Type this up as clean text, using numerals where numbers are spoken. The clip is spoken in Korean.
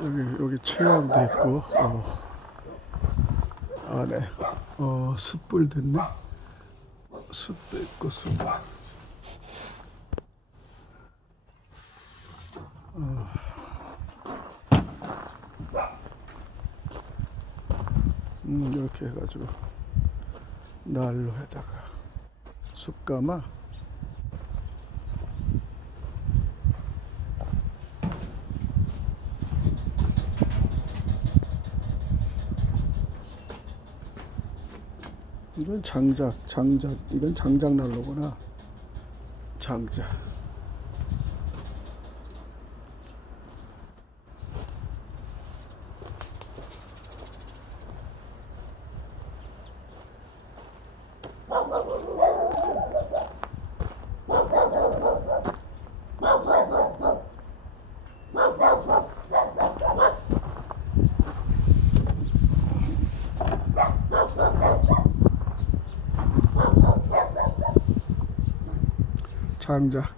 여기 체험도 있고, 안에 숯불도 있네. 숯도 있고 숯. 이렇게 해가지고 난로에다가 숯가마. 이건 장작, 이건 장작 난로구나. 장작. 장작.